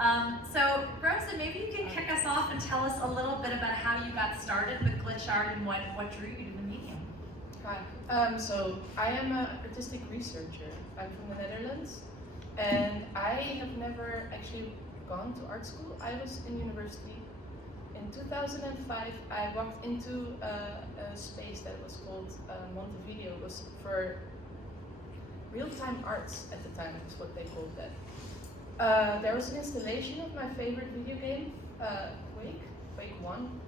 So Rosa, maybe you can kick us off and tell us a little bit about how you got started with glitch art and what drew you to the medium. Hi. So I am an artistic researcher. I'm from the Netherlands, and I have never actually gone to art school. I was in university. In 2005, I walked into a space that was called Montevideo. It was for real-time arts at the time, is what they called that. There was an installation of my favorite video game, Quake 1.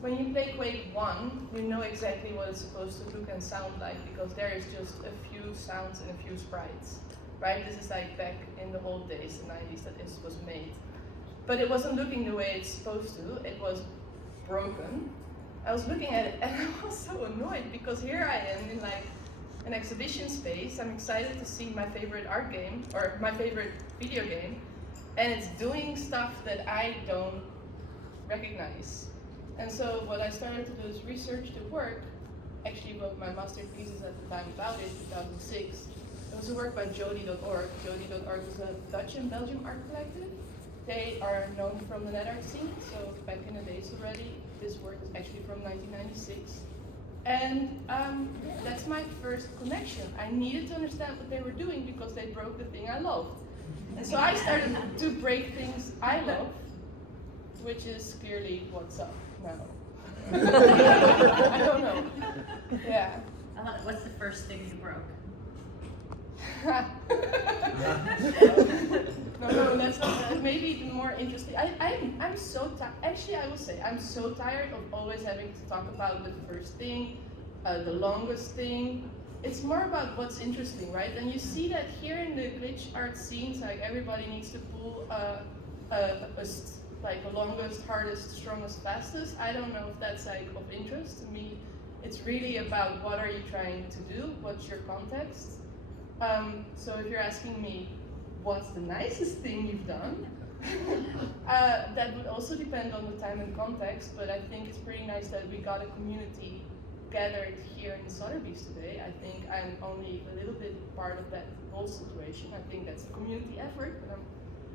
When you play Quake 1, you know exactly what it's supposed to look and sound like, because there is just a few sounds and a few sprites, right? This is like back in the old days, the 90s, that this was made. But it wasn't looking the way it's supposed to. It was broken. I was looking at it and I was so annoyed, because here I am in like an exhibition space. I'm excited to see my favorite art game, or my favorite video game, and it's doing stuff that I don't recognize. And so what I started to do is research the work. Actually wrote my master's thesis at the time about it, 2006. It was a work by Jody.org. Jody.org is a Dutch and Belgian art collective. They are known from the net art scene, so back in the days already. This work is actually from 1996. And that's my first connection. I needed to understand what they were doing because they broke the thing I loved. And so I started to break things I love, which is clearly what's up now. I don't know. Yeah. What's the first thing you broke? No, that's not. Maybe even more interesting. I'm so tired. Actually, I will say I'm so tired of always having to talk about the first thing, the longest thing. It's more about what's interesting, right? And you see that here in the glitch art scenes, like everybody needs to pull like the longest, hardest, strongest, fastest. I don't know if that's like of interest to me. It's really about what are you trying to do? What's your context? So if you're asking me, what's the nicest thing you've done? That would also depend on the time and context, but I think it's pretty nice that we got a community gathered here in Sotheby's today. I think I'm only a little bit part of that whole situation. I think that's a community effort, but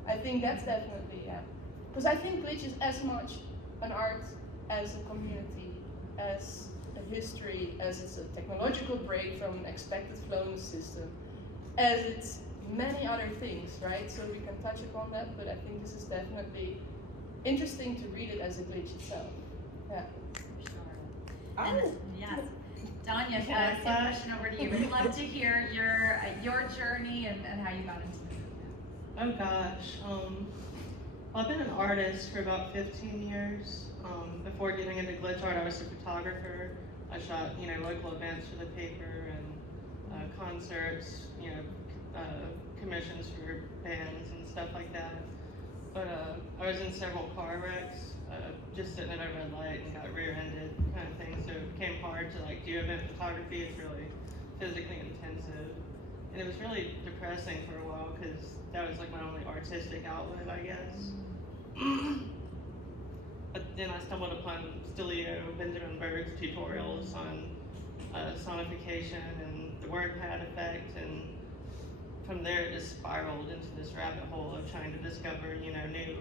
I think that's definitely, yeah. Because I think glitch is as much an art as a community, as a history, as it's a technological break from an expected flow in the system, as it's many other things, right? So we can touch upon that, but I think this is definitely interesting to read it as a glitch itself. Yeah. And, yes. Dawnia, same question over to you. We'd love to hear your journey and how you got into this. Oh gosh. Well, I've been an artist for about 15 years. Before getting into glitch art, I was a photographer. I shot, local events for the paper and concerts, commissions for bands and stuff like that. But I was in several car wrecks, just sitting at a red light and got rear-ended kind of thing. So it became hard to do event photography. It's really physically intensive. And it was really depressing for a while because that was like my only artistic outlet, I guess. But then I stumbled upon Stilio Benjamin Berg's tutorials on sonification and the word pad effect, and from there it just spiraled into this rabbit hole of trying to discover, new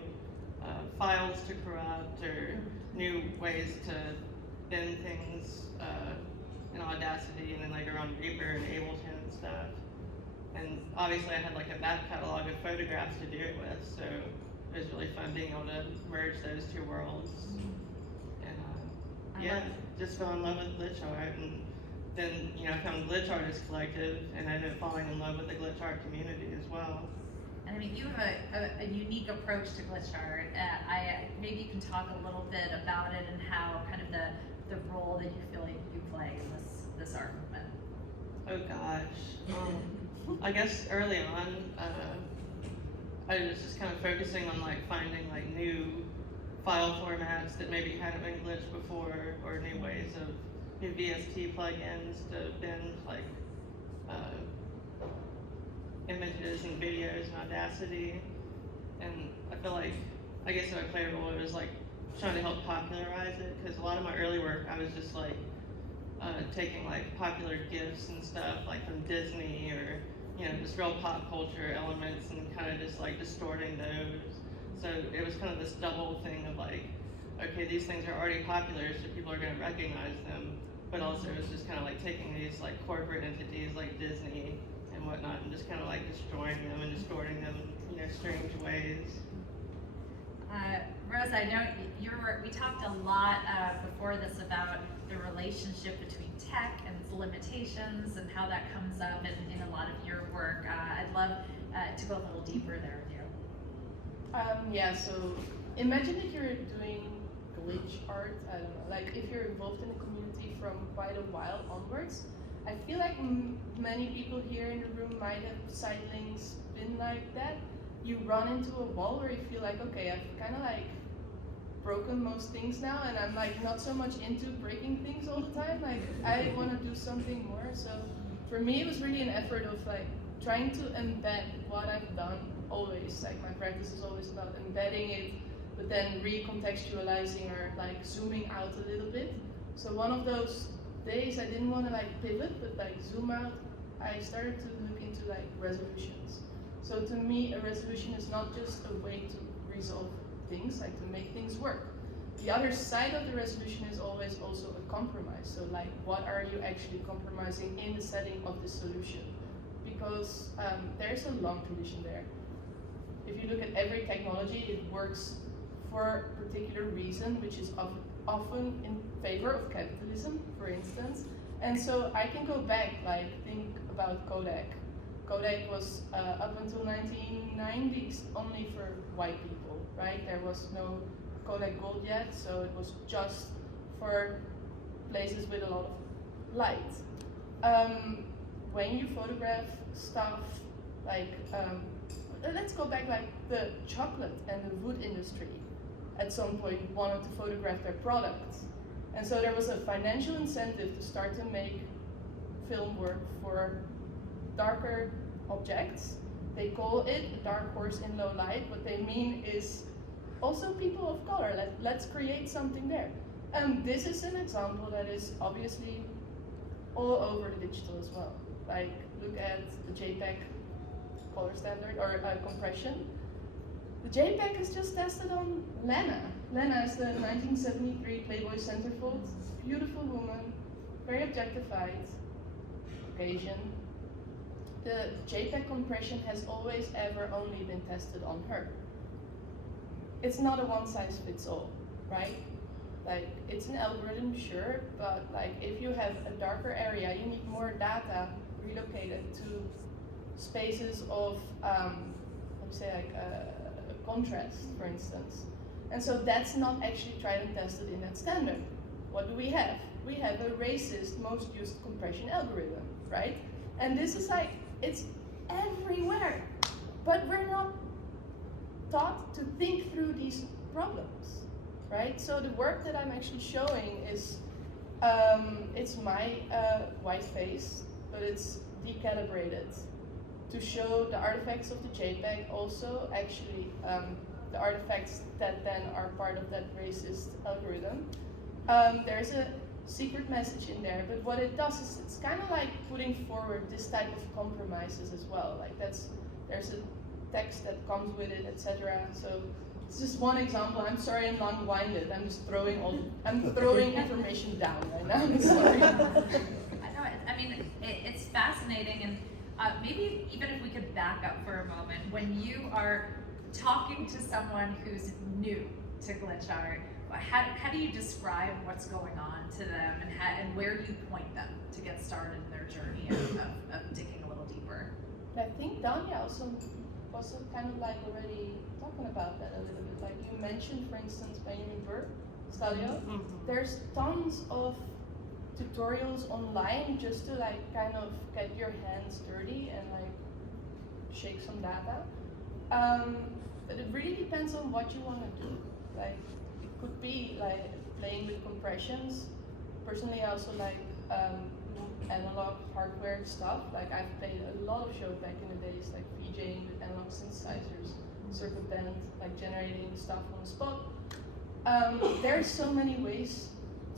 files to corrupt or new ways to bend things in Audacity, and then later on Reaper and Ableton and stuff. And obviously I had like a back catalog of photographs to do it with, so it was really fun being able to merge those two worlds. And just fell in love with glitch art, and then I found Glitch Artist Collective, and I ended up falling in love with the glitch art community as well. And I mean, you have a unique approach to glitch art. Maybe you can talk a little bit about it and how kind of the role that you feel like you play in this art movement. Oh gosh. I guess early on, I was just kind of focusing on finding new file formats that maybe hadn't been glitched before, or new ways of new VST plugins to bend images and videos in Audacity. And I feel like, I guess I played a role, it was trying to help popularize it, because a lot of my early work, I was just taking popular GIFs and stuff from Disney, or just real pop culture elements, and kind of just distorting those. it was kind of this double thing of like, okay, these things are already popular, so people are going to recognize them, but also it's just kind of like taking these like corporate entities like Disney and whatnot and just kind of like destroying them and distorting them in, you know, strange ways. Rosa, I know we talked a lot before this about the relationship between tech and its limitations and how that comes up in a lot of your work. I'd love to go a little deeper there with you. Yeah, so imagine that you're doing glitch art, I don't know, like if you're involved in the community from quite a while onwards. I feel like many people here in the room might have side links been like that. You run into a wall where you feel like, okay, I've kind of like broken most things now, and I'm like not so much into breaking things all the time. Like I want to do something more. So for me, it was really an effort of like trying to embed what I've done always. Like my practice is always about embedding it, but then recontextualizing or like zooming out a little bit. So one of those days I didn't want to like pivot, but like zoom out. I started to look into like resolutions. So to me, a resolution is not just a way to resolve things, like to make things work. The other side of the resolution is always also a compromise. So like, what are you actually compromising in the setting of the solution? Because there's a long tradition there. If you look at every technology, it works for a particular reason, which is often in favor of capitalism, for instance. And so I can go back, like think about Kodak. Kodak was up until 1990s only for white people, right? There was no Kodak Gold yet, so it was just for places with a lot of light. When you photograph stuff like, let's go back, like the chocolate and the wood industry at some point wanted to photograph their products. And so there was a financial incentive to start to make film work for darker objects. They call it a dark horse in low light. What they mean is also people of color. Let's create something there. This is an example that is obviously all over the digital as well. Like look at the JPEG color standard or compression. The JPEG is just tested on Lena. Lena is the 1973 Playboy centerfold, beautiful woman, very objectified, Caucasian. The JPEG compression has always ever only been tested on her. It's not a one size fits all, right? Like it's an algorithm, sure, but like if you have a darker area, you need more data relocated to spaces of, let's say like contrast, for instance. And so that's not actually tried and tested in that standard. What do we have? We have a racist, most used compression algorithm, right? And this is like, it's everywhere. But we're not taught to think through these problems, right? So the work that I'm actually showing is, it's my white face, but it's decalibrated to show the artifacts of the JPEG, also actually the artifacts that then are part of that racist algorithm. There's a secret message in there, but what it does is it's kind of like putting forward this type of compromises as well. Like there's a text that comes with it, etc. So it's just one example. I'm sorry I'm long-winded. I'm just throwing information down right now. I'm sorry. I know. I mean, it's fascinating, and maybe even if we could back up for a moment, when you are talking to someone who's new to glitch art, how do you describe what's going on to them, and where do you point them to get started in their journey of digging a little deeper? I think Dawnia also kind of like already talking about that a little bit. Like you mentioned, for instance, Benjamin Burke, Stalio. Mm-hmm. There's tons of tutorials online just to like kind of get your hands dirty and like shake some data. But it really depends on what you want to do. Like it could be like playing with compressions. Personally, I also like analog hardware stuff. Like I've played a lot of shows back in the days, like VJing with analog synthesizers, circuit band, like generating stuff on the spot. There's so many ways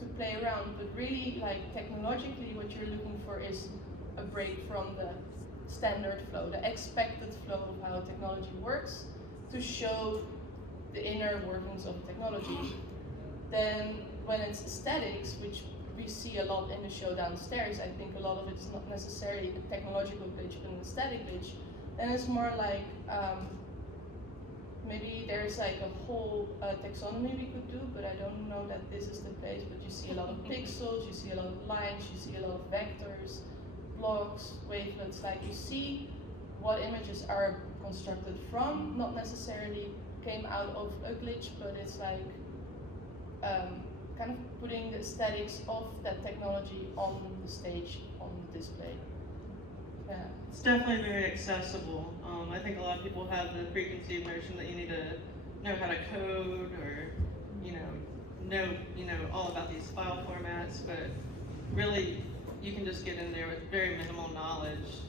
to play around, but really like technologically what you're looking for is a break from the standard flow, the expected flow of how technology works, to show the inner workings of technology. Then when it's aesthetics, which we see a lot in the show downstairs, I think a lot of it is not necessarily a technological glitch, but an aesthetic glitch. Then it's more like, maybe there's like a whole taxonomy we could do, but I don't know that this is the place. But you see a lot of pixels, you see a lot of lines, you see a lot of vectors, blocks, wavelets. Like you see what images are constructed from, not necessarily came out of a glitch, but it's like kind of putting the aesthetics of that technology on the stage, on the display. Yeah. It's definitely very accessible. I think a lot of people have the preconceived notion that you need to know how to code or, know all about these file formats, but really you can just get in there with very minimal knowledge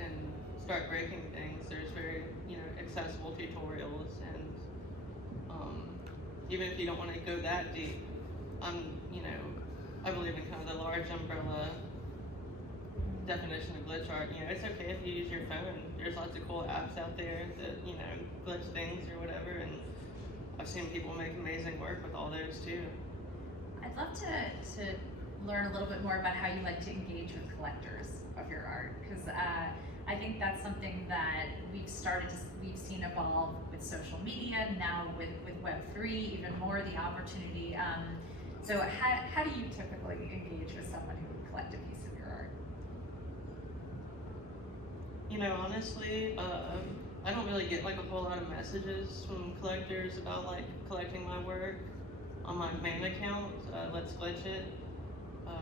and start breaking things. There's very, accessible tutorials, and even if you don't want to go that deep, I believe in kind of the large umbrella definition of glitch art. It's okay if you use your phone. There's lots of cool apps out there that, glitch things or whatever, and I've seen people make amazing work with all those too. I'd love to learn a little bit more about how you like to engage with collectors of your art, because I think that's something that we've seen evolve with social media, now with Web3, even more the opportunity. So how do you typically engage with someone who would collect a piece of your art? Honestly, I don't really get like a whole lot of messages from collectors about like collecting my work on my main account, Let's Glitch It.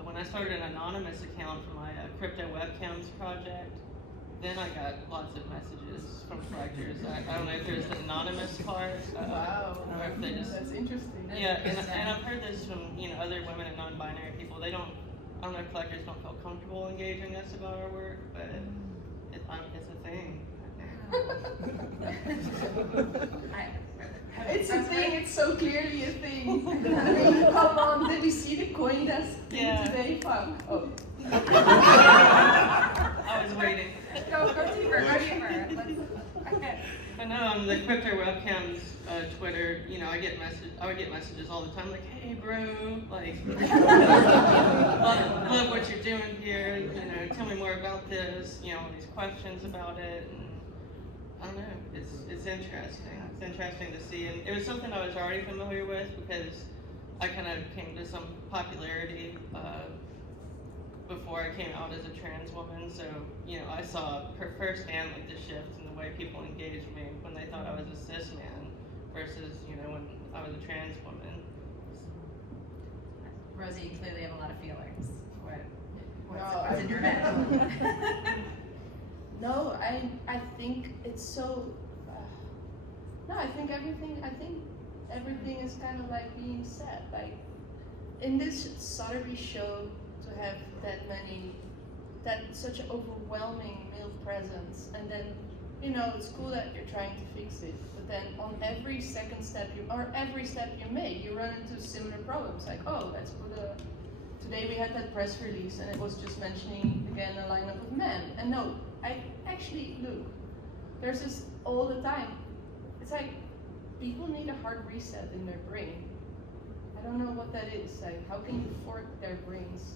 When I started an anonymous account for my crypto webcams project, then I got lots of messages from collectors. I don't know if there's the anonymous part. Wow, or if they just, that's interesting. yeah, and I've heard this from other women and non-binary people. I don't know if collectors don't feel comfortable engaging us about our work, but it's a thing. It's a thing, it's so clearly a thing. I mean, come on, did we see the coin desk thing today? Fuck. Oh. I was waiting. Go deeper. But no, on the crypto webcams Twitter, I would get messages all the time like, hey bro, like, love what you're doing here, tell me more about this, all these questions about it, and I don't know, it's interesting. It's interesting to see, and it was something I was already familiar with because I kind of came to some popularity before I came out as a trans woman, so, I saw firsthand like the shift in the way people engaged me when they thought I was a cis man versus, when I was a trans woman. Rosie, you clearly have a lot of feelings. What's in your head? No, I think it's so. No, I think everything is kind of like being said. Like in this Sotheby show, to have such an overwhelming male presence, and then it's cool that you're trying to fix it, but then on every second step every step you make, you run into similar problems. Like, oh, let's put today we had that press release, and it was just mentioning again a lineup of men, and no. I actually, look, there's this all the time. It's like people need a hard reset in their brain. I don't know what that is. Like, how can you fork their brains?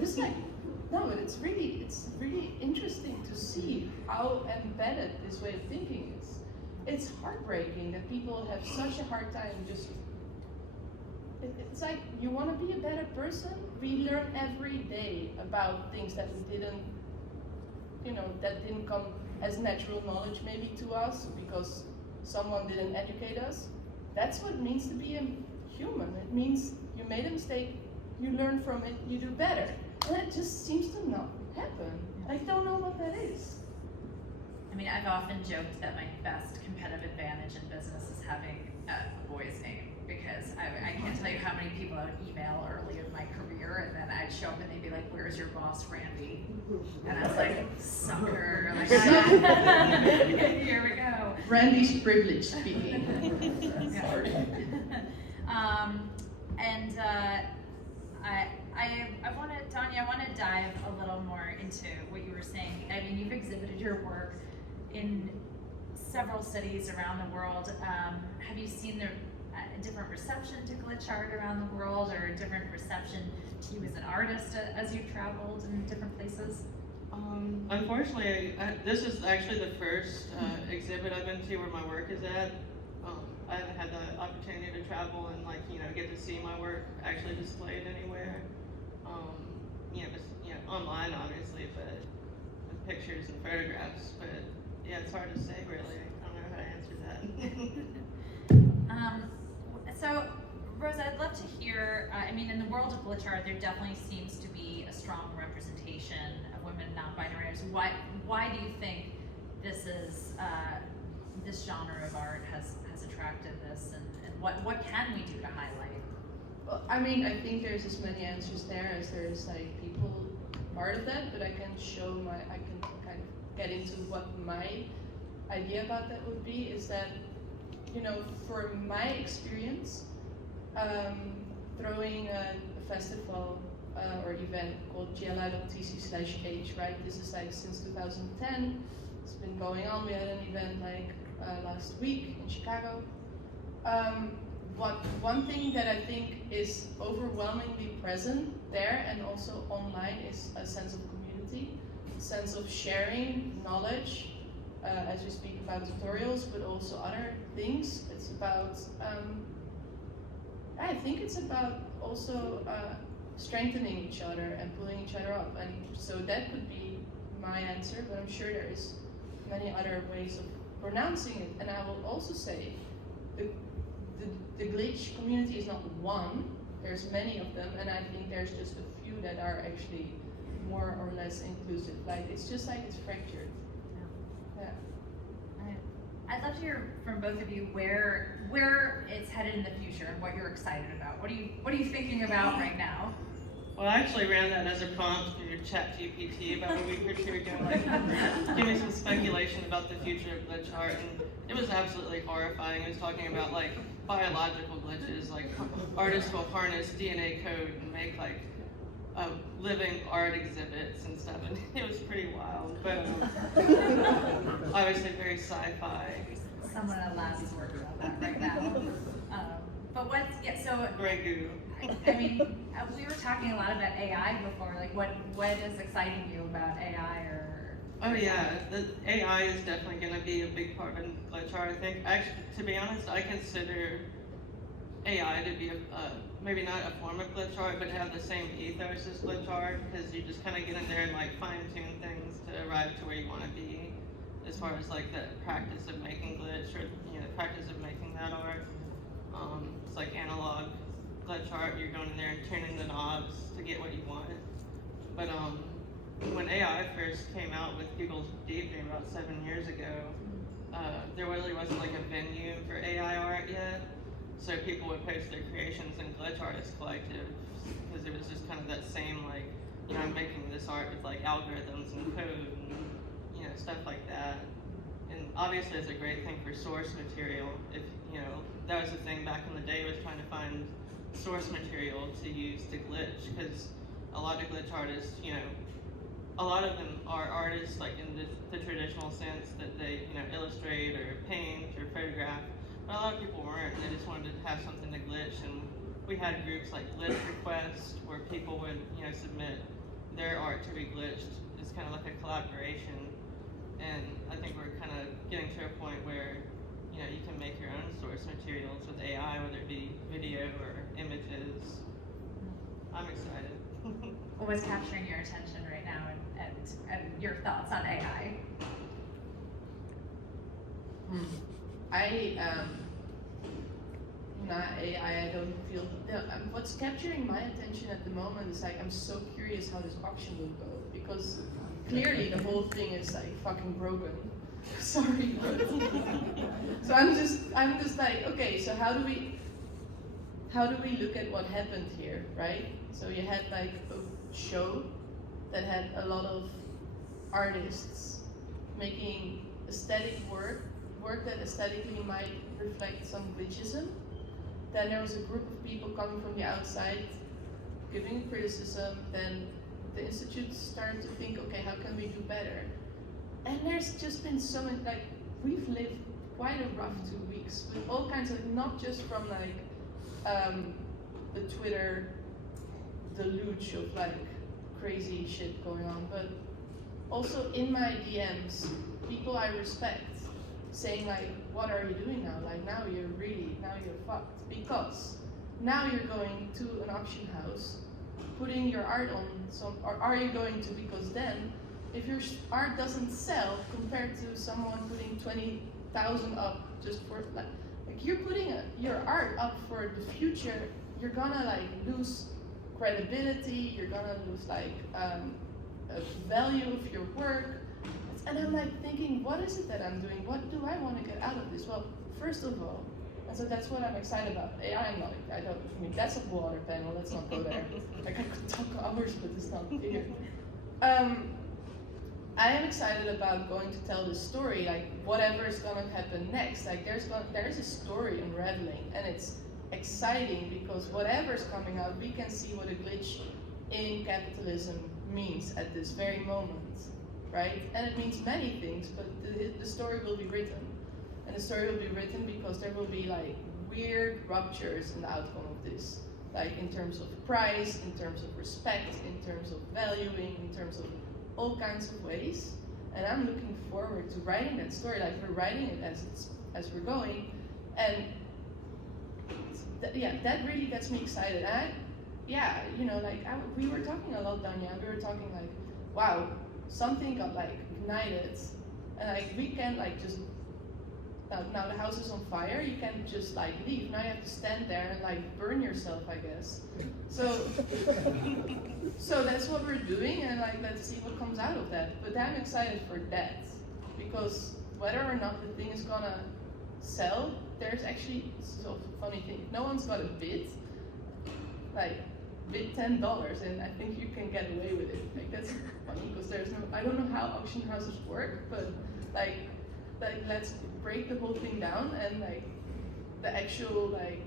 Just like, no, but it's really interesting to see how embedded this way of thinking is. It's heartbreaking that people have such a hard time just. It's like, you want to be a better person? We learn every day about things that we didn't. That didn't come as natural knowledge maybe to us because someone didn't educate us. That's what it means to be a human. It means you made a mistake, you learn from it, you do better. And it just seems to not happen. I don't know what that is. I mean, I've often joked that my best competitive advantage in business is having a boy's name, because I can't tell you how many people I would email early in my career, and then I'd show up and they'd be like, "Where's your boss, Randy?" And I was like, "Sucker!" Like, here we go. Randy's privilege speaking. Sorry. Dawnia, I want to dive a little more into what you were saying. I mean, you've exhibited your work in several cities around the world. Have you seen the different reception to glitch art around the world, or a different reception to you as an artist as you've traveled in different places? Unfortunately, this is actually the first exhibit I've been to where my work is at. I haven't had the opportunity to travel and get to see my work actually displayed anywhere. Just online obviously, but with pictures and photographs. But yeah, it's hard to say really. I don't know how to answer that. So, Rosa, I'd love to hear, in the world of glitch art, there definitely seems to be a strong representation of women non-binary artists. Why do you think this is, this genre of art has attracted this, and what can we do to highlight? Well, I think there's as many answers there as there's people part of that, but I can kind of get into what my idea about that would be, is that, for my experience, throwing a festival or event called GLI.tc/H, right? This is since 2010. It's been going on. We had an event last week in Chicago. One thing that I think is overwhelmingly present there and also online is a sense of community, a sense of sharing knowledge, as we speak about tutorials, but also other things. It's about, I think it's about also strengthening each other and pulling each other up. And so that could be my answer, but I'm sure there is many other ways of pronouncing it. And I will also say the glitch community is not one, there's many of them, and I think there's just a few that are actually more or less inclusive. It's just it's fractured. Yeah. I'd love to hear from both of you where it's headed in the future and what you're excited about. What are you thinking about right now? Well, I actually ran that as a prompt through ChatGPT about a week or two ago, give me some speculation about the future of glitch art, and it was absolutely horrifying. It was talking about biological glitches, artists will harness DNA code and make living art exhibits and stuff, and it was pretty wild, but obviously very sci-fi. Someone at Labs is working on that right now. But Great Google. We were talking a lot about AI before. What is exciting you about AI or? Oh yeah, the AI is definitely going to be a big part of glitch art. I think, actually, to be honest, I consider AI to be maybe not a form of glitch art, but to have the same ethos as glitch art, because you just kind of get in there and fine tune things to arrive to where you want to be, as far as the practice of making glitch or the practice of making that art. It's like analog glitch art. You're going in there and turning the knobs to get what you want. But when AI first came out with Google's Deep Dream about 7 years ago, there really wasn't a venue for AI art yet. So people would post their creations in glitch artist collectives, because it was just kind of that same I'm making this art with algorithms and code and stuff like that. And obviously it's a great thing for source material. If that was the thing back in the day, was trying to find source material to use to glitch, because a lot of glitch artists, a lot of them are artists in the traditional sense that they illustrate or paint or photograph. But a lot of people weren't. They just wanted to have something to glitch, and we had groups like Glitch Request, where people would submit their art to be glitched. It's kind of like a collaboration, and I think we're kind of getting to a point where you can make your own source materials with AI, whether it be video or images. I'm excited. What's capturing your attention right now, and your thoughts on AI? Not AI, I don't feel. What's capturing my attention at the moment is I'm so curious how this auction will go, because clearly the whole thing is fucking broken. Sorry. So I'm just okay, so how do we look at what happened here, right? So you had a show that had a lot of artists making aesthetic work that aesthetically might reflect some glitchism. Then there was a group of people coming from the outside giving criticism. Then the institute started to think, okay, how can we do better? And there's just been so many, we've lived quite a rough 2 weeks with all kinds of, not just from like the Twitter deluge of like crazy shit going on, but also in my DMs, people I respect saying like, what are you doing now? Like now you're fucked, because now you're going to an auction house, putting your art on some, or are you going to, because then if your art doesn't sell compared to someone putting 20,000 up just for like you're putting your art up for the future, you're gonna like lose credibility, you're gonna lose like a value of your work. And I'm like thinking, what is it that I'm doing? What do I want to get out of this? Well, first of all, and so that's what I'm excited about. I mean, that's a whole other panel, let's not go there. Like I could talk hours, but it's not here. I am excited about going to tell this story, like whatever is gonna happen next. Like there's a story unraveling, and it's exciting because whatever's coming out, we can see what a glitch in capitalism means at this very moment, right? And it means many things, but the story will be written. And the story will be written because there will be like weird ruptures in the outcome of this. Like in terms of price, in terms of respect, in terms of valuing, in terms of all kinds of ways. And I'm looking forward to writing that story. Like we're writing it as we're going. And that really gets me excited. And we were talking a lot, Dawnia. We were talking like, wow, something got like ignited, and like we can like just now the house is on fire. You can't just like leave. Now you have to stand there and like burn yourself, I guess. So that's what we're doing, and like let's see what comes out of that. But I'm excited for that because whether or not the thing is gonna sell, there's actually a funny thing. If no one's got a bid, like bid $10, and I think you can get away with it. Like that's funny because I don't know how auction houses work, but like let's break the whole thing down and like the actual like.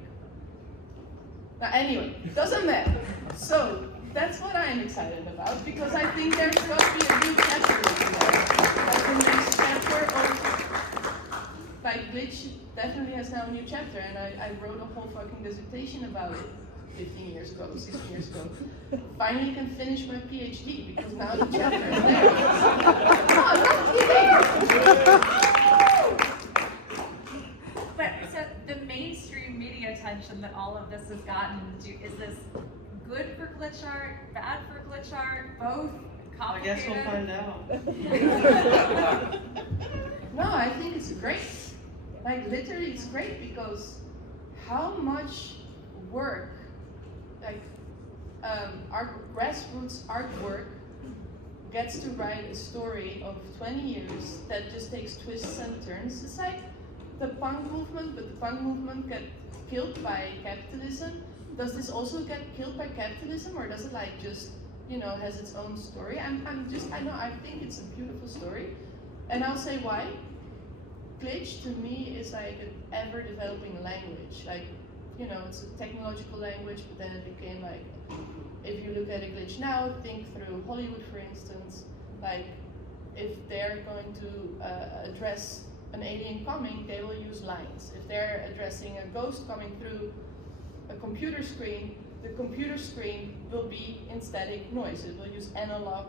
Now anyway, doesn't matter. So that's what I am excited about because I think there's going to be a new chapter in there. Like the next chapter of like glitch definitely has now a new chapter, and I wrote a whole fucking dissertation about it 16 years ago. Finally can finish my PhD because now the chapter is there. No, I'm not kidding! But so the mainstream media attention that all of this has gotten, is this good for glitch art, bad for glitch art, both? I guess we'll find out. No, I think it's great. Like literally it's great because how much work, like our grassroots artwork gets to write a story of 20 years that just takes twists and turns. It's like the punk movement, but the punk movement got killed by capitalism. Does this also get killed by capitalism, or does it like just, has its own story? I think it's a beautiful story, and I'll say why. Glitch to me is like an ever developing language. Like, it's a technological language, but then it became like, if you look at a glitch now, think through Hollywood, for instance, like if they're going to address an alien coming, they will use lines. If they're addressing a ghost coming through a computer screen, the computer screen will be in static noise. It will use analog,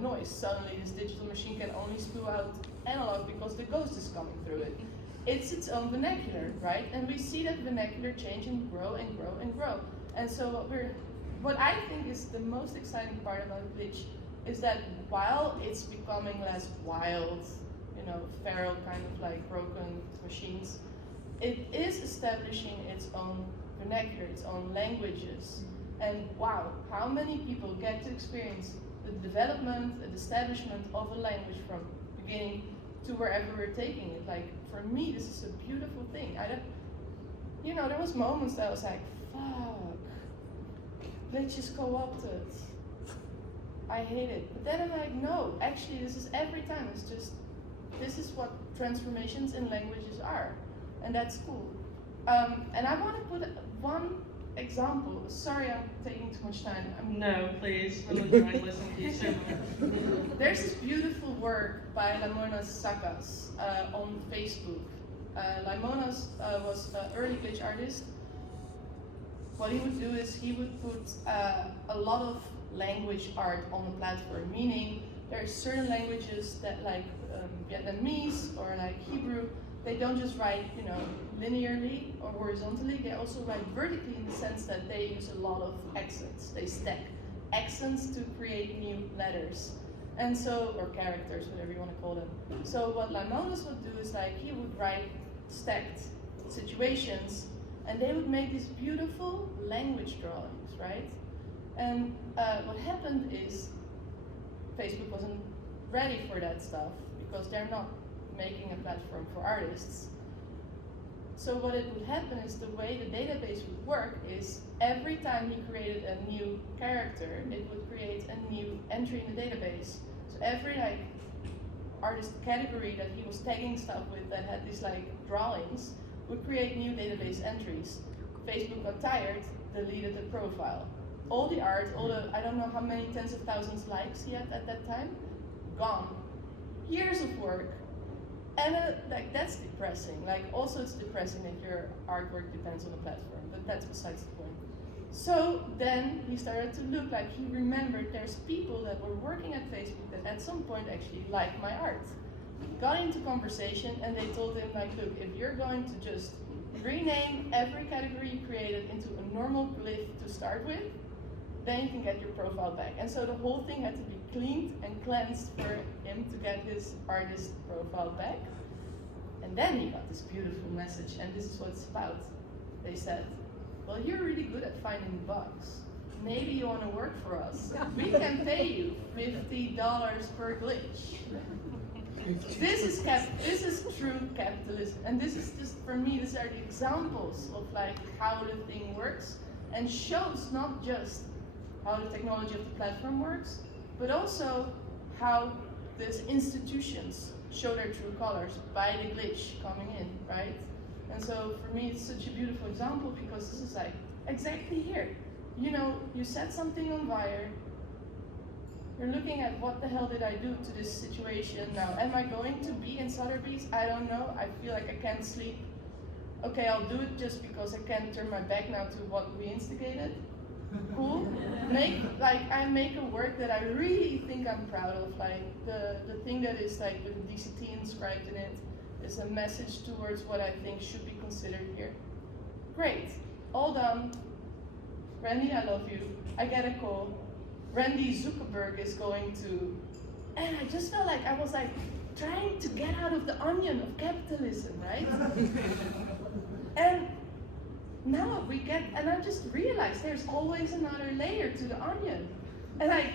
noise. Suddenly this digital machine can only spew out analog because the ghost is coming through it. It's its own vernacular, right? And we see that vernacular change and grow and grow and grow. And so what I think is the most exciting part about glitch is that while it's becoming less wild, feral kind of like broken machines, it is establishing its own vernacular, its own languages. And wow, how many people get to experience the development, the establishment of a language from beginning to wherever we're taking it. Like for me, this is a beautiful thing. There was moments that I was like, fuck, glitch is co-opted. I hate it. But then I'm like, no, actually this is every time. This is what transformations in languages are. And that's cool. And I want to put one example. Sorry, I'm taking too much time. No, please. I'm enjoying listening to you so much. There's this beautiful work by Lamonas Sakas on Facebook. Lamonas was an early glitch artist. What he would do is he would put a lot of language art on the platform, meaning there are certain languages that like Vietnamese or like Hebrew, they don't just write, linearly or horizontally, they also write vertically in the sense that they use a lot of accents. They stack accents to create new letters. And so, or characters, whatever you want to call them. So what Lamonas would do is like, he would write stacked situations and they would make these beautiful language drawings, right? And what happened is Facebook wasn't ready for that stuff because they're not making a platform for artists. So what it would happen is the way the database would work is every time he created a new character, it would create a new entry in the database. So every like artist category that he was tagging stuff with that had these like drawings would create new database entries. Facebook got tired, deleted the profile. All the art, all the, I don't know how many tens of thousands likes he had at that time, gone. Years of work. And like that's depressing. Like also it's depressing that your artwork depends on the platform, but that's besides the point. So then he started to look like he remembered there's people that were working at Facebook that at some point actually liked my art. Got into conversation and they told him like, look, if you're going to just rename every category you created into a normal glyph to start with, then you can get your profile back. And so the whole thing had to be cleaned and cleansed for him to get his artist profile back. And then he got this beautiful message, and this is what it's about. They said, well, you're really good at finding bugs. Maybe you want to work for us. We can pay you $50 per glitch. This is true capitalism. And this is just, for me, these are the examples of like how the thing works and shows not just how the technology of the platform works, but also how these institutions show their true colors by the glitch coming in, right? And so for me, it's such a beautiful example because this is like exactly here. You said something on Wire, you're looking at what the hell did I do to this situation now? Am I going to be in Sotheby's? I don't know, I feel like I can't sleep. Okay, I'll do it just because I can't turn my back now to what we instigated. Cool. I make a work that I really think I'm proud of. Like the thing that is like with DCT inscribed in it is a message towards what I think should be considered here. Great. All done. Randi, I love you. I get a call. Randi Zuckerberg is going to, and I just felt like I was like trying to get out of the onion of capitalism, right? And now and I just realized there's always another layer to the onion. And I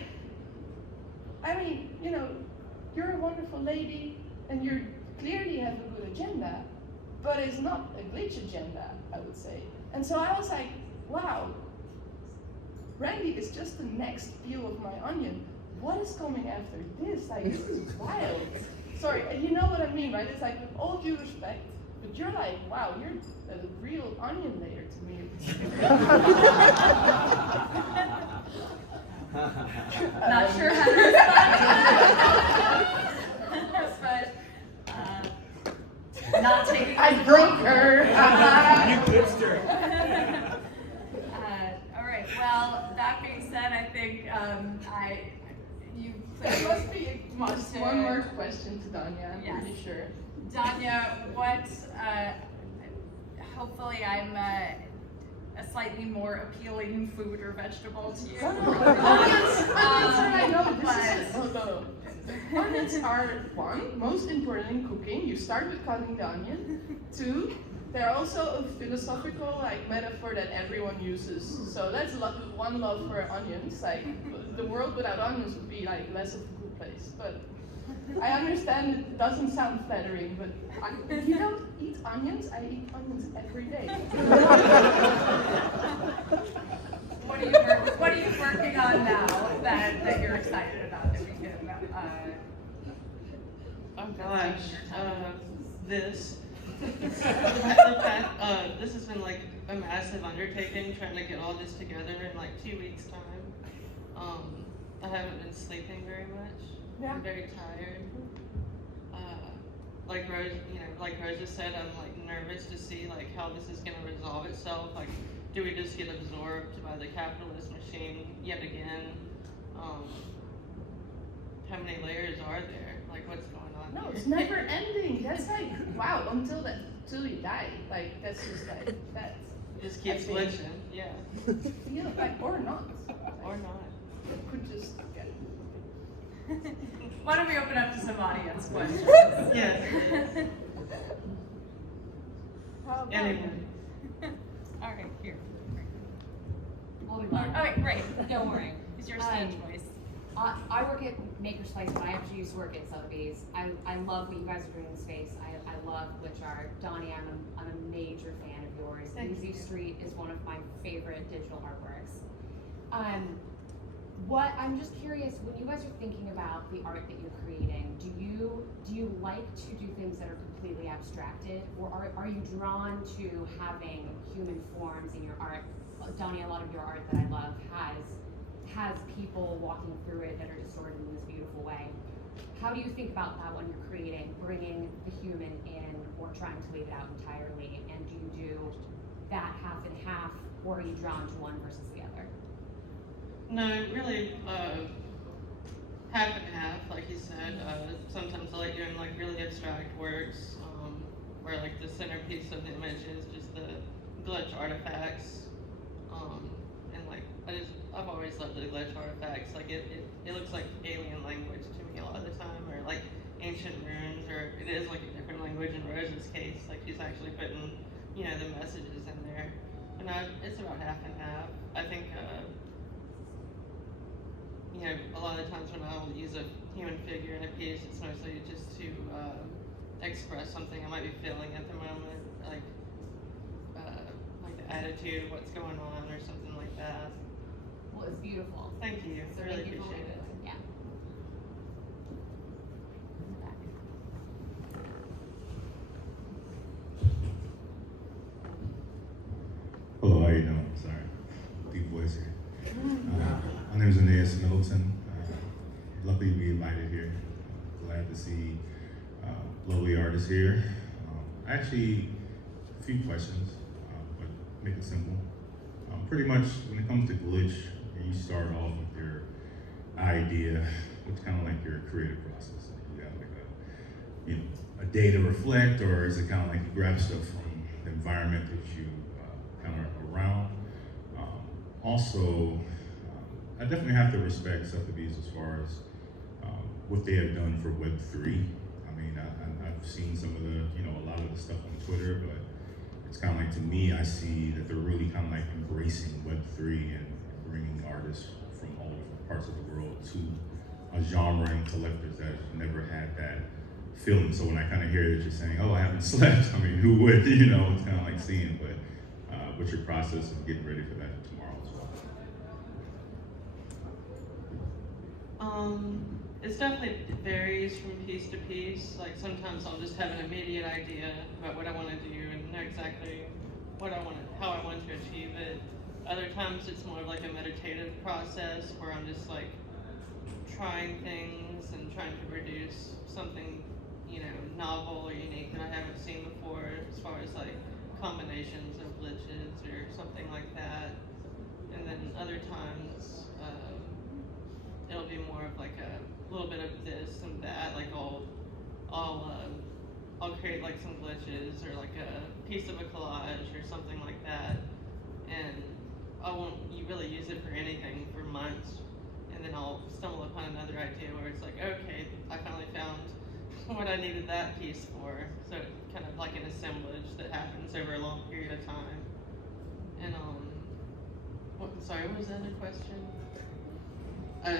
mean, you're a wonderful lady and you clearly have a good agenda, but it's not a glitch agenda, I would say. And so I was like, wow, Randi is just the next peel of my onion. What is coming after this? Like, this is wild. Sorry, you know what I mean, right? It's like, with all due respect, but you're like, wow, you're a real onion layer to me. Not sure how to respond. But not taking. I broke her. You glitched her. All right. Well, that being said, I think you. There must be one more question to Dawnia. I'm Yes. pretty sure. Dawnia, what? Hopefully, I'm a slightly more appealing food or vegetable to you. Onions are like, no, this But- is no. Onions are one, most important in cooking. You start with cutting the onion. Two, they're also a philosophical like metaphor that everyone uses. So that's one love for onions. Like the world without onions would be like less of a good place. But I understand it doesn't sound flattering, but you don't eat onions. I eat onions every day. What are you working on now that you're excited about that we can? Oh gosh, this. This has been like a massive undertaking trying to get all this together in like 2 weeks' time. I haven't been sleeping very much. Yeah. I'm very tired. like Rose, like Rosa said, I'm like nervous to see like how this is going to resolve itself. Like, do we just get absorbed by the capitalist machine yet again? How many layers are there? Like, what's going on? No, here? it's never ending. That's like, wow, until you die. Like, that's just like, that's. It just keeps I think- glitching, yeah. Yeah, like, or not. Or not. It could just get. Why don't we open up to some audience questions? Yes. How about Anyway. All right, here. We'll be All fine. right, great. Don't worry. It's your stage voice. I work at Makerspace, but I actually used to work at Sotheby's. I love what you guys are doing in the space. I love glitch art. Dawnia, I'm a major fan of yours. Thank Easy you. Street is one of my favorite digital artworks. I'm just curious, when you guys are thinking about the art that you're creating, do you like to do things that are completely abstracted, or are you drawn to having human forms in your art? Dawnia, a lot of your art that I love has people walking through it that are distorted in this beautiful way. How do you think about that when you're creating, bringing the human in, or trying to leave it out entirely? And do you do that half and half, or are you drawn to one versus the other? No, really, half and half, like you said. Sometimes I like doing like really abstract works, where like the centerpiece of the image is just the glitch artifacts. And like, I've always loved the glitch artifacts. Like it looks like alien language to me a lot of the time, or like ancient runes, or it is like a different language in Rose's case. Like she's actually putting, the messages in there. And it's about half and half. I think, a lot of the times when I'll use a human figure in a piece, it's mostly just to express something I might be feeling at the moment, like the attitude of what's going on or something like that. Well, it's beautiful. Thank you. So I really thank you for appreciate it. Yeah. Hello, how you doing? Sorry, deep voice here. My name is Aeneas Middleton. Luckily to be invited here. Glad to see lovely artists here. Actually, a few questions, but make it simple. Pretty much when it comes to glitch, you start off with your idea, what's kind of like your creative process. You got like a day to reflect, or is it kind of like you grab stuff from the environment that you kind of around? Also, I definitely have to respect Sotheby's as far as what they have done for Web3. I mean, I've seen some of the, a lot of the stuff on Twitter, but it's kind of like, to me, I see that they're really kind of like embracing Web3 and bringing artists from all different parts of the world to a genre and collectors that have never had that feeling. So when I kind of hear that you're saying, oh, I haven't slept, I mean, who would, it's kind of like seeing, but what's your process of getting ready for that tomorrow as well? It definitely varies from piece to piece. Like sometimes I'll just have an immediate idea about what I want to do and know exactly how I want to achieve it. Other times it's more of like a meditative process where I'm just like trying things and trying to produce something, novel or unique that I haven't seen before, as far as like combinations of glitches or something like that. And then other times, it'll be more of like a little bit of this and that. Like I'll create like some glitches or like a piece of a collage or something like that, and I won't really use it for anything for months, and then I'll stumble upon another idea where it's like, okay, I finally found what I needed that piece for. So it's kind of like an assemblage that happens over a long period of time. And sorry, what was the other question?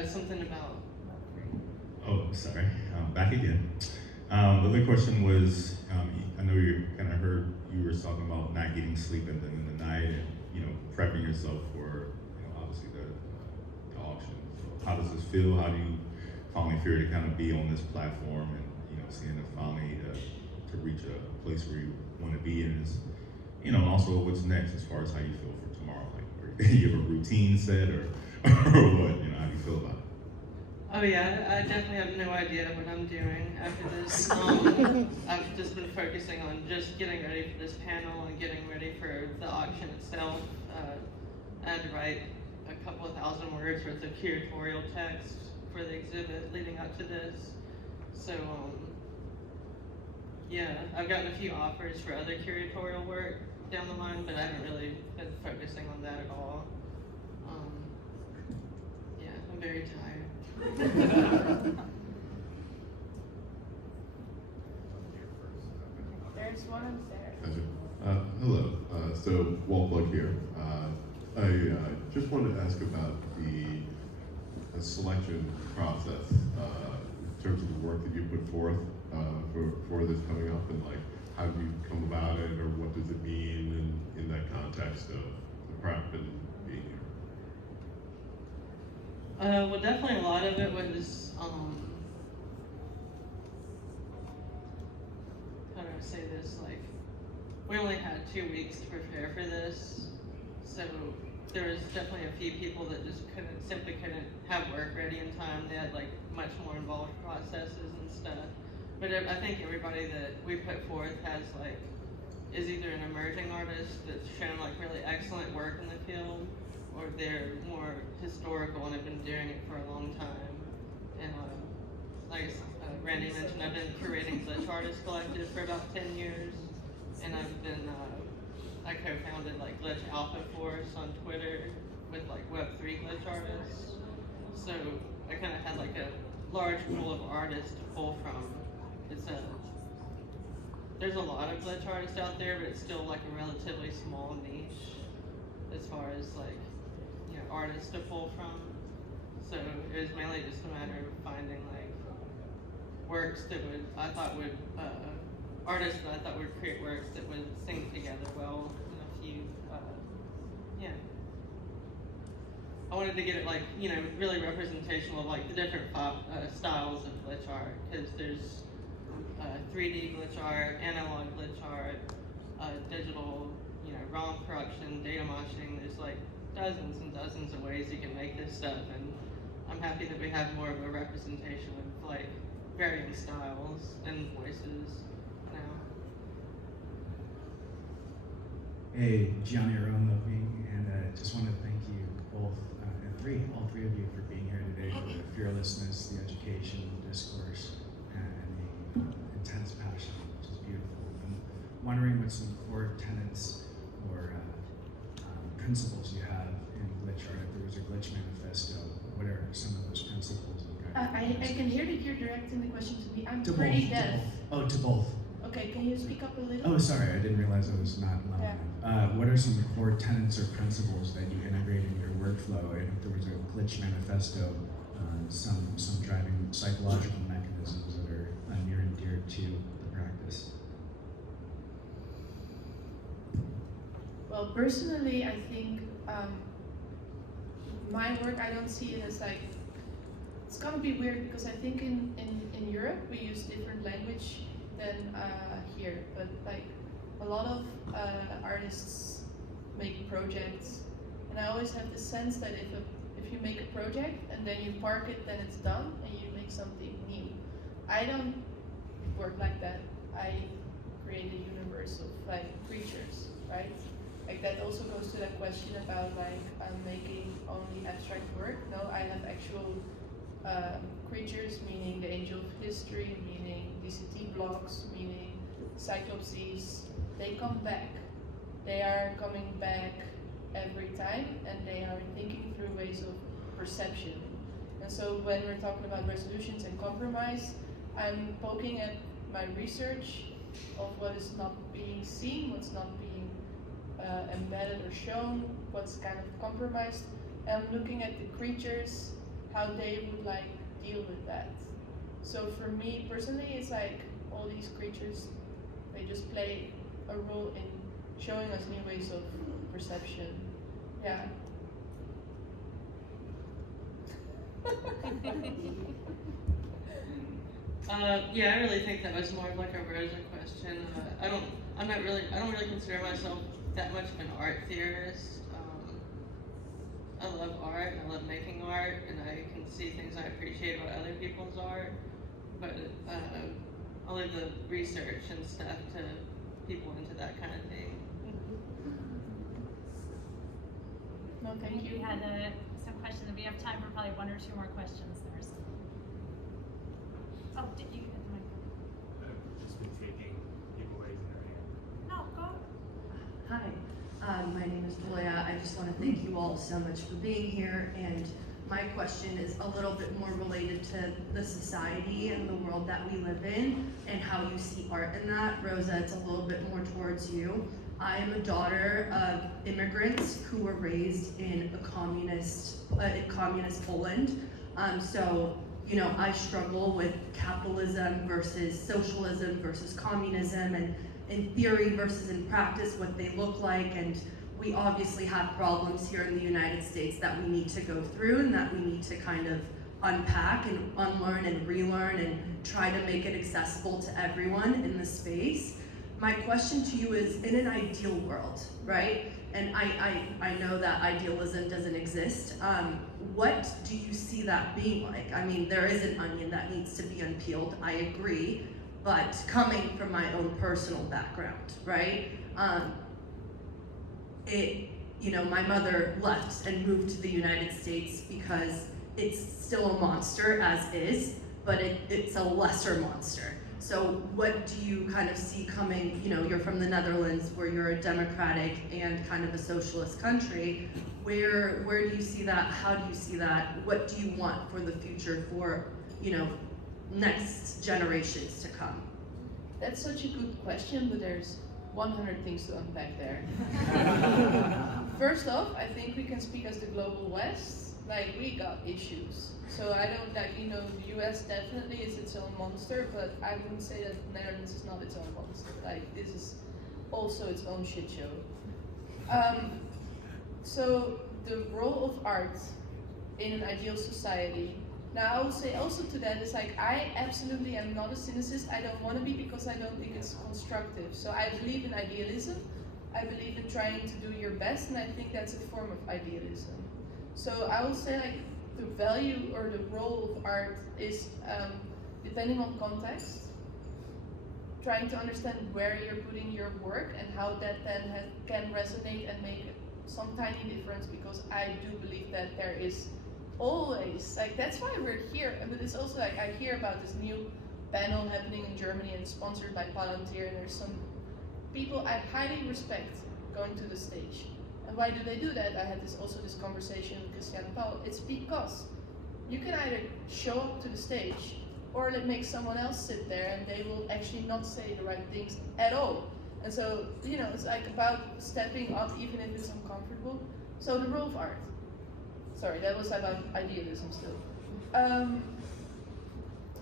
Something about. Oh, sorry, back again. The other question was, I know you kind of heard you were talking about not getting sleep in the night and, prepping yourself for, obviously the auction. So how does this feel? How do you finally feel to kind of be on this platform and, seeing it finally to reach a place where you want to be in is, and also what's next as far as how you feel for tomorrow? Like, you have a routine set or what? How do you feel about it? Oh yeah, I definitely have no idea what I'm doing after this. I've just been focusing on just getting ready for this panel and getting ready for the auction itself. I had to write a couple of thousand words worth of curatorial text for the exhibit leading up to this. So yeah, I've gotten a few offers for other curatorial work down the line, but I haven't really been focusing on that at all. Yeah, I'm very tired. There's one up there. Gotcha. Hello. So Walt Plug here. I just wanted to ask about the selection process in terms of the work that you put forth for this coming up, and like how do you come about it, or what does it mean in that context of the prep and being here? Well, definitely a lot of it was, how do I say this, like, we only had 2 weeks to prepare for this, so there was definitely a few people that just simply couldn't have work ready in time. They had like much more involved processes and stuff. But I think everybody that we put forth is either an emerging artist that's shown like really excellent work in the field, or they're more historical and have been doing it for a long time. And like Randi mentioned, I've been curating Glitch Artist Collective for about 10 years, and I've been I co-founded like Glitch Alpha Force on Twitter with like Web3 glitch artists. So I kind of had like a large pool of artists to pull from. There's a lot of glitch artists out there, but it's still like a relatively small niche as far as like, you know, artists to pull from. So it was mainly just a matter of finding like works that artists that I thought would create works that would sync together well in a few, yeah. I wanted to get it like, you know, really representational of like the different styles of glitch art, because there's 3D glitch art, analog glitch art, digital, you know, ROM production, data moshing. There's like dozens and dozens of ways you can make this stuff, and I'm happy that we have more of a representation of like varying styles and voices now. Hey, Gianni Arona and just want to thank you both, all three of you, for being here today, for the fearlessness, the education, the discourse, and the intense passion, which is beautiful. I'm wondering what some core tenets or principles you have in glitch art. If there was a glitch manifesto, what are some of those principles? I can hear that you're directing the question to me. I'm To pretty both, deaf. to both. Okay, can you speak up a little? Oh, sorry, I didn't realize I was not loud enough. What are some of the core tenets or principles that you integrate in your workflow? And if there was a glitch manifesto, some driving psychological mechanisms that are near and dear to the practice? Well, personally, I think my work, I don't see it as like, it's gonna be weird because I think in Europe we use different language than here, but like a lot of artists make projects, and I always have the sense that if you make a project and then you park it, then it's done and you make something new. I don't work like that. I create a universe of like creatures, right? Like that also goes to that question about like I'm making only abstract work. No, I have actual creatures, meaning the angel of history, meaning DCT blocks, meaning cyclopses. They come back. They are coming back every time, and they are thinking through ways of perception. And so when we're talking about resolutions and compromise, I'm poking at my research of what is not being seen, what's not being embedded or shown, what's kind of compromised, and I'm looking at the creatures, how they would like deal with that. So for me personally, it's like all these creatures, they just play a role in showing us new ways of perception. Yeah. Yeah, I really think that was more of like a Rosa question. I don't really consider myself that much of an art theorist. I love art and I love making art, and I can see things I appreciate about other people's art, but I'll leave the research and stuff to people into that kind of thing. No, thank you. We had some questions, and we have time for probably one or two more questions. There's. Oh, did you get the mic? I've just been taking giveaways in their hand. No, go. Hi, my name is Dawnia. I just want to thank you all so much for being here. And my question is a little bit more related to the society and the world that we live in and how you see art in that. Rosa, it's a little bit more towards you. I am a daughter of immigrants who were raised in a communist Poland. So, you know, I struggle with capitalism versus socialism versus communism, and in theory versus in practice, what they look like. And we obviously have problems here in the United States that we need to go through and that we need to kind of unpack and unlearn and relearn and try to make it accessible to everyone in the space. My question to you is, in an ideal world, right? And I know that idealism doesn't exist. What do you see that being like? I mean, there is an onion that needs to be unpeeled, I agree, but coming from my own personal background, right? You know, my mother left and moved to the United States because it's still a monster as is, but it's a lesser monster. So what do you kind of see coming? You know, you're from the Netherlands, where you're a democratic and kind of a socialist country. Where do you see that? How do you see that? What do you want for the future for, you know, next generations to come? That's such a good question, but there's 100 things to unpack there. First off, I think we can speak as the global West. Like, we got issues. So I don't, like, you know, the US definitely is its own monster, but I wouldn't say that the Netherlands is not its own monster. Like, this is also its own shit show. So the role of art in an ideal society. Now, I will say also to that is, like, I absolutely am not a cynicist. I don't want to be, because I don't think it's constructive. So I believe in idealism. I believe in trying to do your best, and I think that's a form of idealism. So I will say, like, the value or the role of art is, depending on context, trying to understand where you're putting your work and how that then can resonate and make some tiny difference, because I do believe that there is always, like, that's why we're here. But it's also, like, I hear about this new panel happening in Germany and sponsored by Palantir, and there's some people I highly respect going to the stage. And why do they do that? I had this conversation with Christian Paul. It's because you can either show up to the stage or make someone else sit there, and they will actually not say the right things at all. And so, you know, it's like about stepping up even if it's uncomfortable. So the role of art. Sorry, that was about idealism still.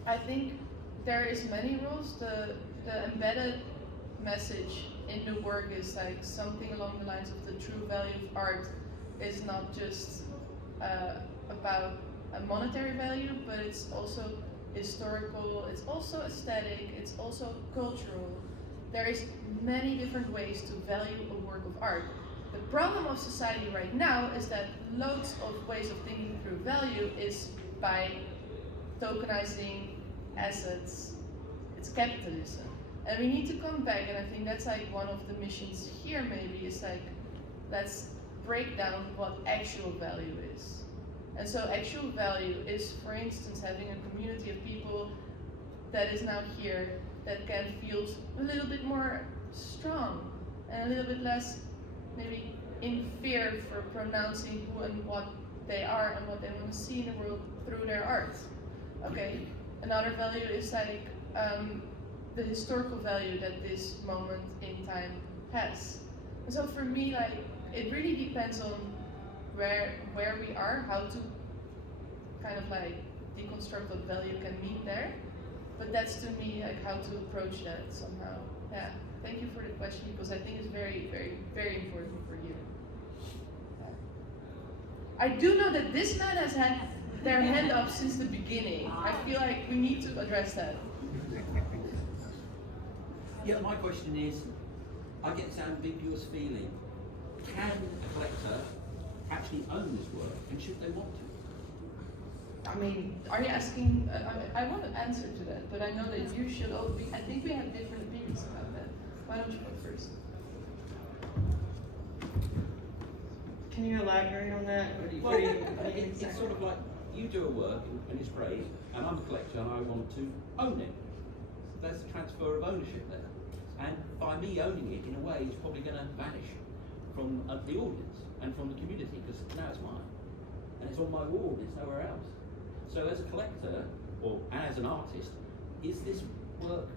I think there is many roles. The embedded message in the work is like something along the lines of the true value of art is not just about a monetary value, but it's also historical, it's also aesthetic, it's also cultural. There is many different ways to value a work of art. The problem of society right now is that loads of ways of thinking through value is by tokenizing assets. It's capitalism. And we need to come back, and I think that's like one of the missions here maybe, is like, let's break down what actual value is. And so actual value is, for instance, having a community of people that is now here that can feel a little bit more strong and a little bit less maybe in fear for pronouncing who and what they are and what they want to see in the world through their art. Okay, another value is like the historical value that this moment in time has. And so for me, like, it really depends on where we are, how to kind of like deconstruct what value can mean there. But that's to me like how to approach that somehow. Yeah. Thank you for the question, because I think it's very, very, very important for you. Yeah. I do know that this man has had their hand up since the beginning. I feel like we need to address that. Yeah, my question is, I get this ambiguous feeling. Can a collector actually own this work, and should they want to? I mean, are you asking? I want to answer to that, but I know that you should all be. I think we have different opinions about that. Why don't you go first? Can you elaborate on that? Well, it's sort of like you do a work and it's praised, and I'm a collector and I want to own it. There's a transfer of ownership there. And by me owning it, in a way, it's probably going to vanish from the audience and from the community, because now it's mine. And it's on my wall, it's nowhere else. So as a collector, or as an artist, is this work,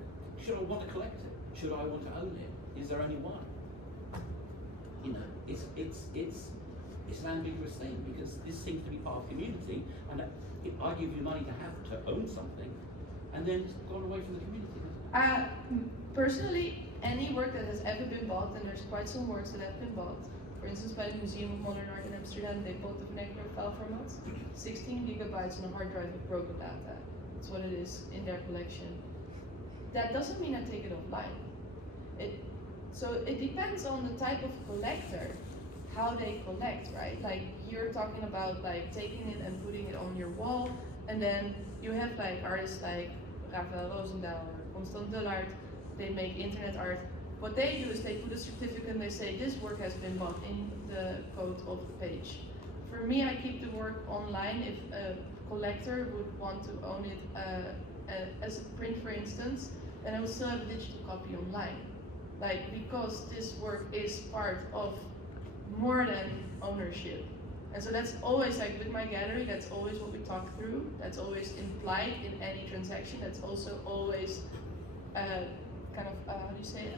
should I want to collect it? Should I want to own it? Is there only one? You know, it's an ambiguous thing, because this seems to be part of community, and I give you money to own something, and then it's gone away from the community. Personally, any work that has ever been bought, and there's quite some works that have been bought, for instance by the Museum of Modern Art in Amsterdam, they bought the vernacular file formats, 16 gigabytes on a hard drive with broken data. That's what it is in their collection. That doesn't mean I take it offline. So it depends on the type of collector, how they collect, right? Like you're talking about like taking it and putting it on your wall, and then you have like artists like Raphael Rosendahl or Constant Dullard, they make internet art. What they do is they put a certificate and they say this work has been bought in the code of the page. For me, I keep the work online if a collector would want to own it as a print, for instance, then I will still have a digital copy online. Like, because this work is part of more than ownership. And so that's always, like with my gallery, that's always what we talk through. That's always implied in any transaction. That's also always kind of, how do you say,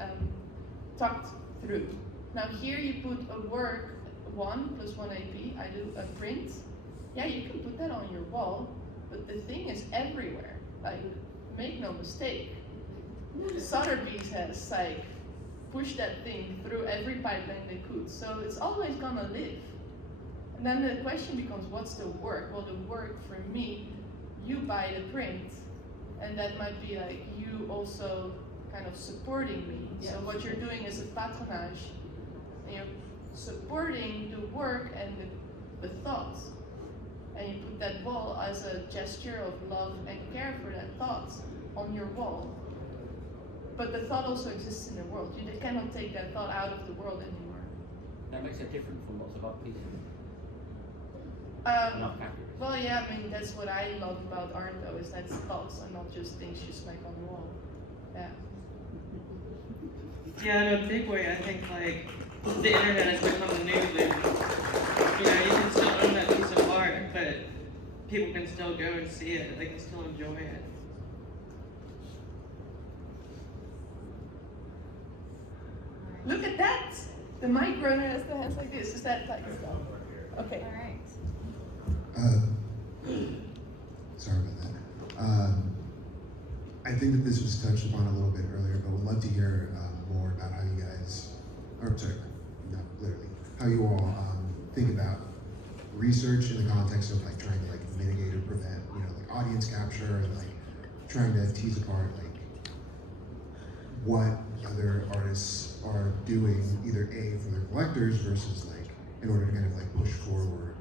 talked through. Now here you put a work, 1 + 1 AP, I do a print. Yeah, you can put that on your wall, but the thing is everywhere. Like, make no mistake. Sotheby's has like pushed that thing through every pipeline they could, so it's always gonna live. And then the question becomes, what's the work? Well, the work for me, you buy the print, and that might be like you also kind of supporting me. Yeah. So what you're doing is a patronage, and you're supporting the work and the thought. And you put that wall as a gesture of love and care for that thought on your wall. But the thought also exists in the world. You cannot take that thought out of the world anymore. That makes it different from lots of art pieces. Well, yeah, I mean, that's what I love about art, though, is that it's thoughts and not just things you smack on the wall. Yeah. Yeah, in a big way, I think like the internet has become a new loop. You know, you can still own that piece of art, but people can still go and see it. They can still enjoy it. Look at that! The mic runner has the hands like this. Is that like stuff? Okay. All right. Sorry about that. I think that this was touched upon a little bit earlier, but would love to hear more about how you guys, or sorry, not literally, how you all think about research in the context of like trying to like mitigate or prevent, you know, like audience capture and like trying to tease apart like what other artists are doing, either A, for their collectors versus like in order to kind of like push forward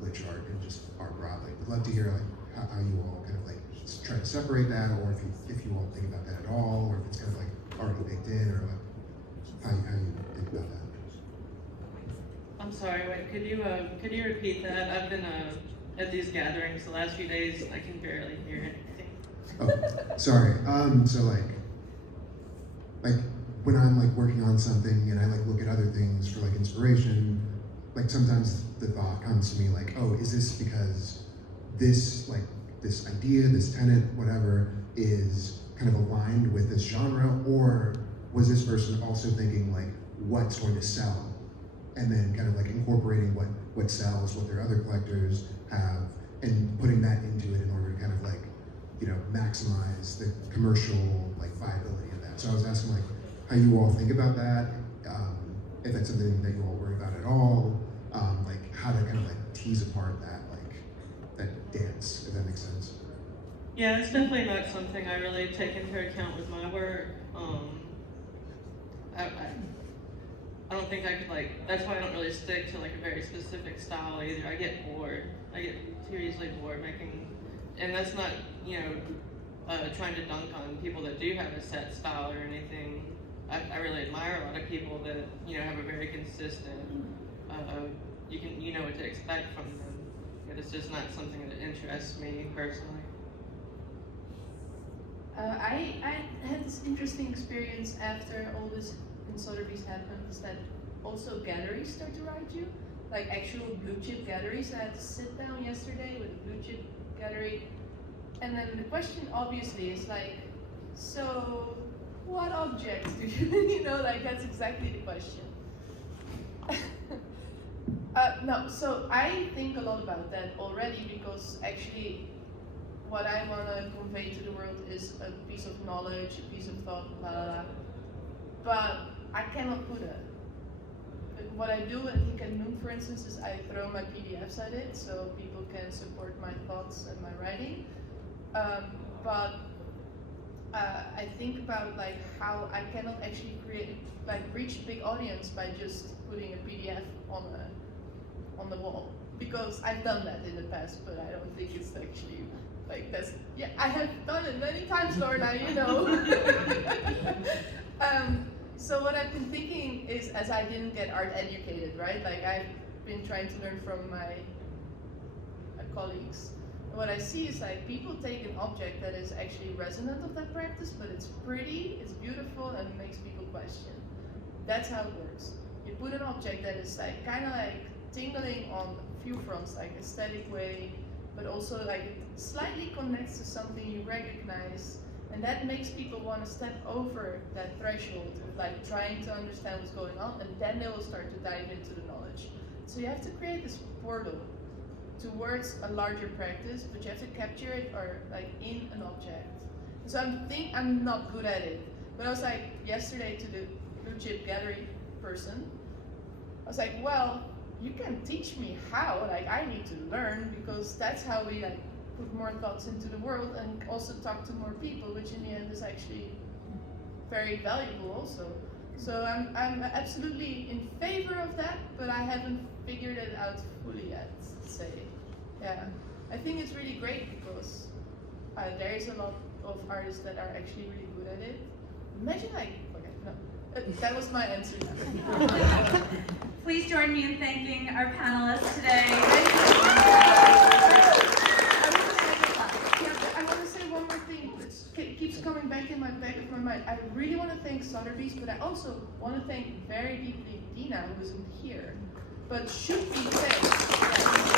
glitch art and just art broadly. Would love to hear like how you all kind of like try to separate that, or if you all think about that at all, or if it's kind of like already baked in, or like how you think about that. I'm sorry, wait, could you repeat that? I've been at these gatherings the last few days, I can barely hear anything. Oh, sorry. So like when I'm like working on something and I like look at other things for like inspiration, like sometimes the thought comes to me like, oh, is this because this idea, this tenet, whatever, is kind of aligned with this genre, or was this person also thinking like what's going to sell, and then kind of like incorporating what sells, what their other collectors have, and putting that into it in order to kind of like, you know, maximize the commercial like viability of that. So I was asking like how you all think about that, if that's something that you all worry about at all, like how to kind of like tease apart that dance, if that makes sense. Yeah, it's definitely not something I really take into account with my work. I don't think I could that's why I don't really stick to like a very specific style either. I get bored. I get seriously bored making, and that's not, trying to dunk on people that do have a set style or anything. I really admire a lot of people that, have a very consistent, you know what to expect from them. But it's just not something that interests me personally. I had this interesting experience after all this in Sotheby's happened, is that also galleries start to write you, like actual blue chip galleries. I had to sit down yesterday with a blue chip gallery, and then the question obviously is like, so what objects do you, that's exactly the question. No, so I think a lot about that already, because actually what I want to convey to the world is a piece of knowledge, a piece of thought, blah, blah, blah. But I cannot put it. But what I do, I think at Noon, for instance, is I throw my PDFs at it so people can support my thoughts and my writing. But I think about how I cannot actually reach a big audience by just putting a PDF on the wall, because I've done that in the past, but I don't think it's actually that's, yeah, I have done it many times, Lorna, So what I've been thinking is, as I didn't get art educated, right? I've been trying to learn from my colleagues. What I see is people take an object that is actually resonant of that practice, but it's pretty, it's beautiful, and it makes people question. That's how it works. You put an object that is kind of tingling on a few fronts, aesthetic way, but also it slightly connects to something you recognize, and that makes people want to step over that threshold of trying to understand what's going on, and then they will start to dive into the knowledge. So you have to create this portal towards a larger practice, but you have to capture it in an object. So I'm not good at it, but I was yesterday to the blue chip gallery person, I was well, you can teach me how, I need to learn, because that's how we put more thoughts into the world and also talk to more people, which in the end is actually very valuable also. So I'm absolutely in favor of that, but I haven't figured it out fully yet, say. Yeah, I think it's really great because there is a lot of artists that are actually really good at it. Imagine okay, no, that was my answer now. Please join me in thanking our panelists today. I want to say one more thing that keeps coming back in my back of my mind. I really want to thank Sotheby's, but I also want to thank very deeply Dina, who isn't here, but should be thanked.